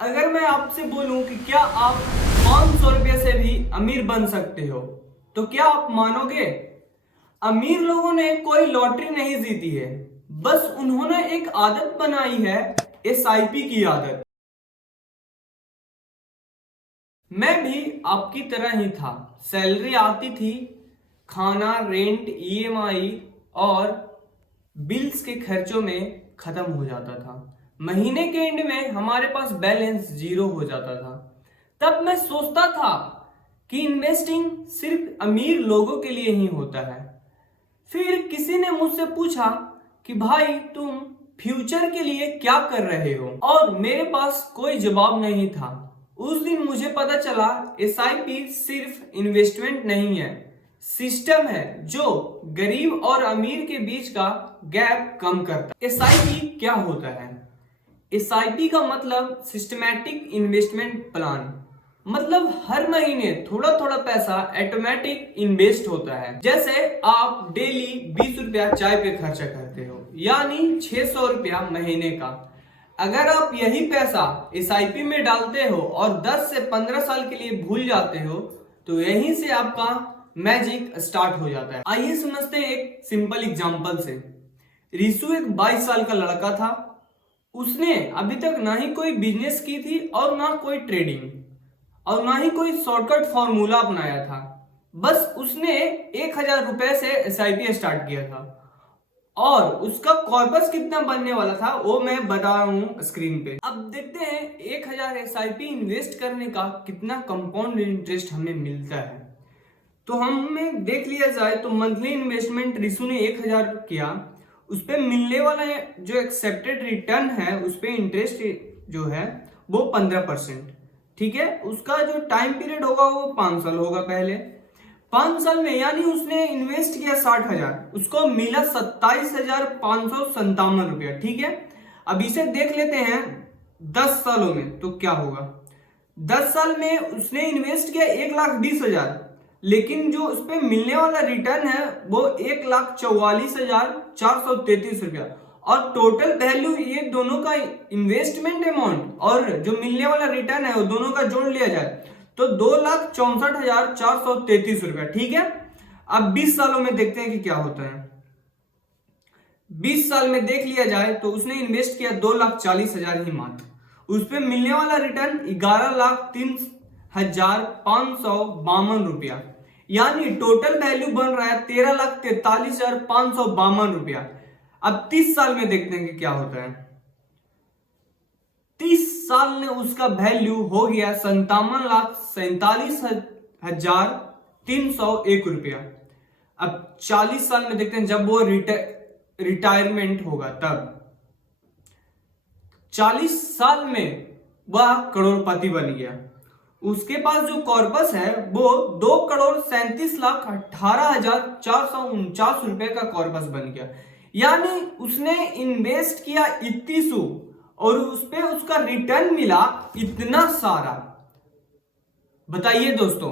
अगर मैं आपसे बोलूं कि क्या आप 500 रुपये से भी अमीर बन सकते हो तो क्या आप मानोगे? अमीर लोगों ने कोई लॉटरी नहीं जीती है, बस उन्होंने एक आदत बनाई है, एसआईपी की आदत। मैं भी आपकी तरह ही था। सैलरी आती थी, खाना, रेंट, ईएमआई और बिल्स के खर्चों में खत्म हो जाता था। महीने के एंड में हमारे पास बैलेंस जीरो हो जाता था। तब मैं सोचता था कि इन्वेस्टिंग सिर्फ अमीर लोगों के लिए ही होता है। फिर किसी ने मुझसे पूछा कि भाई तुम फ्यूचर के लिए क्या कर रहे हो, और मेरे पास कोई जवाब नहीं था। उस दिन मुझे पता चला एसआईपी सिर्फ इन्वेस्टमेंट नहीं है, सिस्टम है जो गरीब और अमीर के बीच का गैप कम करता है। एसआईपी क्या होता है? एसआईपी का मतलब सिस्टमैटिक इन्वेस्टमेंट प्लान। मतलब हर महीने थोड़ा थोड़ा पैसा ऑटोमेटिक इन्वेस्ट होता है। जैसे आप डेली 20 रुपया चाय पे खर्चा करते हो, यानी 600 रुपया महीने का। अगर आप यही पैसा एसआईपी में डालते हो और 10 से 15 साल के लिए भूल जाते हो, तो यहीं से आपका मैजिक स्टार्ट हो जाता है। आइए समझते हैं एक सिंपल एग्जांपल से। रिशु एक 22 साल का लड़का था। उसने अभी तक ना ही कोई बिजनेस की थी और ना कोई ट्रेडिंग और ना ही कोई शॉर्टकट फॉर्मूला अपनाया था। बस उसने 1000 रुपए से एसआईपी स्टार्ट किया था, और उसका कॉर्पस कितना बनने वाला था वो मैं बता रहा हूं स्क्रीन पे। अब देखते हैं 1000 एसआईपी इन्वेस्ट करने का कितना कंपाउंड इंटरेस्ट हमें मिलता है। तो हमें देख लिया जाए तो मंथली इन्वेस्टमेंट रिशु ने 1000 किया, उस पर मिलने वाला जो एक्सेप्टेड रिटर्न है उस पर इंटरेस्ट जो है वो 15%। ठीक है, उसका जो टाइम पीरियड होगा वो 5 साल होगा। पहले 5 साल में यानी उसने इन्वेस्ट किया 60,000, उसको मिला 27,557 रुपया। ठीक है, अब इसे देख लेते हैं 10 सालों में तो क्या होगा। 10 साल में उसने इन्वेस्ट किया 1,20,000, लेकिन जो उस पर मिलने वाला रिटर्न है वो 1,44,433 रुपया। और टोटल वैल्यू ये दोनों का इन्वेस्टमेंट अमाउंट और जो मिलने वाला रिटर्न है वो दोनों का जोड़ लिया जाए तो 2,64,433 रुपया। ठीक है, अब 20 सालों में देखते हैं कि क्या होता है। 20 साल में देख लिया जाए तो उसने इन्वेस्ट किया 2,40,000 ही मात्र, उस पर मिलने वाला रिटर्न 11,03,552 रुपया, यानी टोटल वैल्यू बन रहा है 13,43,552 रुपया। अब 30 साल में देखते हैं कि क्या होता है। 30 साल में उसका वैल्यू हो गया 57,47,301 रुपया। अब 40 साल में देखते हैं जब वो रिटायरमेंट होगा, तब 40 साल में वह करोड़पति बन गया। उसके पास जो कॉर्पस है वो 2,37,18,449 रुपए का कॉर्पस बन गया, यानी उसने इन्वेस्ट किया 31 और उस पे उसका रिटर्न मिला इतना सारा। बताइए दोस्तों,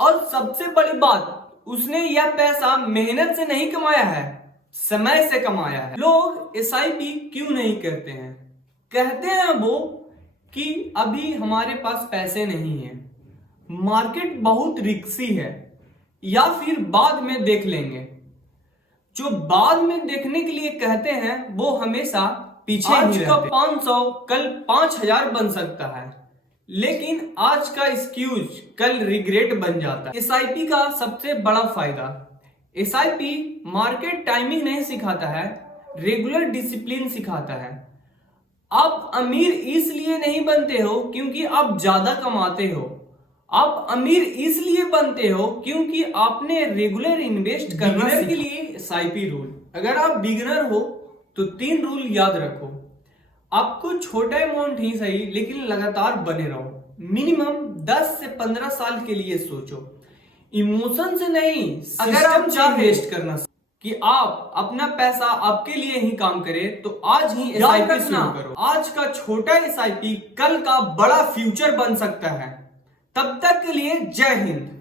और सबसे बड़ी बात, उसने यह पैसा मेहनत से नहीं कमाया है, समय से कमाया है। लोग एसआईपी क्यों नहीं करते हैं? कहते हैं वो कि अभी हमारे पास पैसे नहीं है, मार्केट बहुत रिस्की है, या फिर बाद में देख लेंगे। जो बाद में देखने के लिए कहते हैं वो हमेशा पीछे ही रहते। आज का 500 कल 5,000 बन सकता है, लेकिन आज का एक्सक्यूज कल रिग्रेट बन जाता है। एसआईपी का सबसे बड़ा फायदा, एसआईपी मार्केट टाइमिंग नहीं सिखाता है, रेगुलर डिसिप्लिन सिखाता है। आप अमीर इसलिए नहीं बनते हो क्योंकि आप ज्यादा कमाते हो, आप अमीर इसलिए बनते हो क्योंकि आपने रेगुलर इन्वेस्ट करना के लिए एसआईपी रूल। अगर आप बिगिनर हो तो 3 रूल याद रखो। आपको छोटा अमाउंट ही सही लेकिन लगातार बने रहो। मिनिमम 10 से 15 साल के लिए सोचो, इमोशन से नहीं। अगर आप इन्वेस्ट करना कि आप अपना पैसा आपके लिए ही काम करे तो आज ही एसआईपी शुरू करो। आज का छोटा एसआईपी कल का बड़ा फ्यूचर बन सकता है। तब तक के लिए जय हिंद।